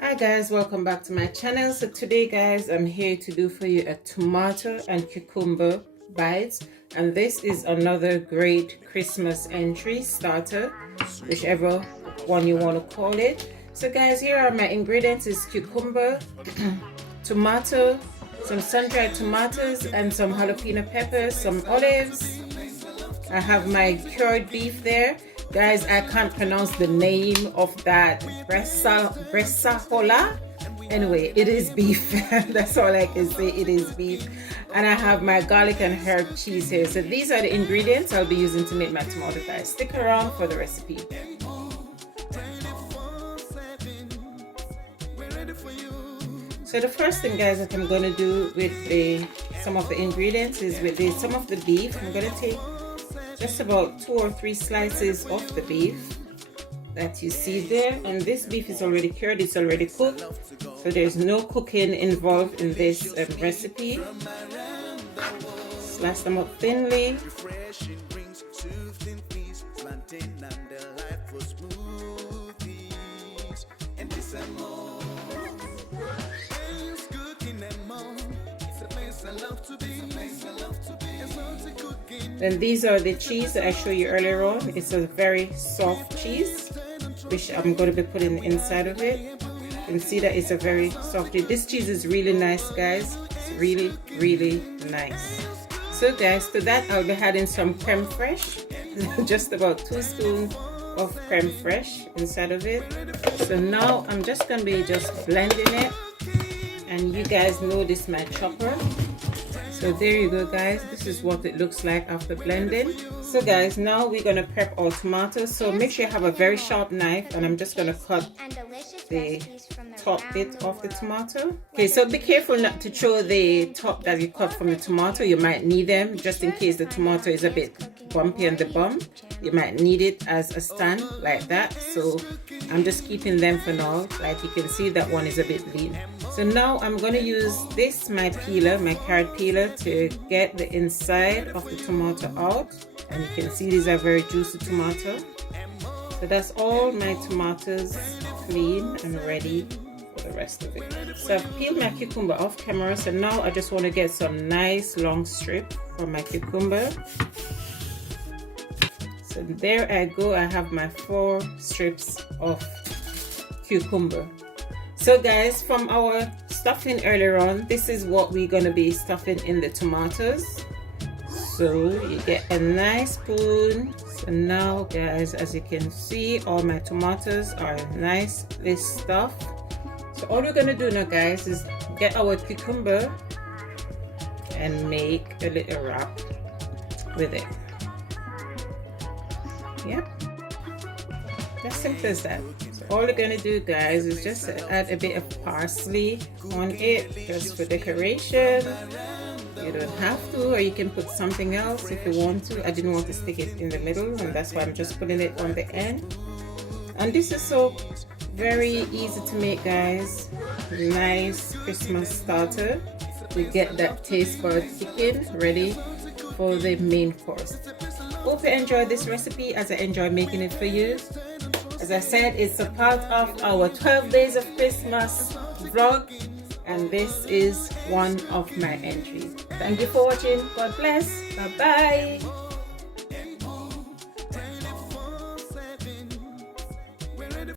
Hi guys, welcome back to my channel. So today guys, I'm here to do for you a tomato and cucumber bites, and this is another great Christmas entry starter, whichever one you want to call it. So guys, here are my ingredients: is cucumber, tomato, some sun-dried tomatoes, and some jalapeno peppers, some olives. I have my cured beef there. Guys, I can't pronounce the name of that. Bresaola. Anyway, it is beef. That's all I can say. It is beef. And I have my garlic and herb cheese here. So these are the ingredients I'll be using to make my tomato pie. Stick around for the recipe. So the first thing, guys, that I'm going to do with some of the ingredients is with some of the beef. I'm going to take just about 2 or 3 slices of the beef that you see there, and this beef is already cured, it's already cooked, so there's no cooking involved in this recipe. Slice them up thinly. Then these are the cheese that I showed you earlier on. It's a very soft cheese, which I'm going to be putting inside of it. You can see that it's a very soft cheese. This cheese is really nice, guys. It's really, really nice. So guys, to that I'll be adding some crème fraiche, just about 2 spoons of crème fraiche inside of it. So now I'm just going to be blending it, and you guys know this is my chopper. So there you go, guys. This is what it looks like after blending. So guys, now we're going to prep our tomatoes. So make sure you have a very sharp knife, and I'm just going to cut the top bit of the tomato. Okay, so be careful not to throw the top that you cut from the tomato. You might need them just in case the tomato is a bit bumpy on the bum. You might need it as a stand like that. So I'm just keeping them for now. Like you can see, that one is a bit lean. So now I'm going to use this, my peeler, my carrot peeler, to get the inside of the tomato out. And you can see these are very juicy tomatoes. So that's all my tomatoes clean and ready for the rest of it. So I've peeled my cucumber off camera. So now I just want to get some nice long strip for my cucumber. So there I go. I have my 4 strips of cucumber. So guys, from our stuffing earlier on, this is what we're going to be stuffing in the tomatoes. So you get a nice spoon. So now guys, as you can see, all my tomatoes are nicely stuffed. So all we're going to do now, guys, is get our cucumber and make a little wrap with it. Yep, as simple as that. So all we're gonna do, guys, is just add a bit of parsley on it, just for decoration. You don't have to, or you can put something else if you want to. I didn't want to stick it in the middle, and that's why I'm just putting it on the end. And this is so very easy to make, guys. Nice Christmas starter. We get that taste bud chicken ready for the main course. Hope you enjoyed this recipe as I enjoy making it for you. As I said, it's a part of our 12 days of Christmas vlog, and this is one of my entries. Thank you for watching. God bless. Bye bye.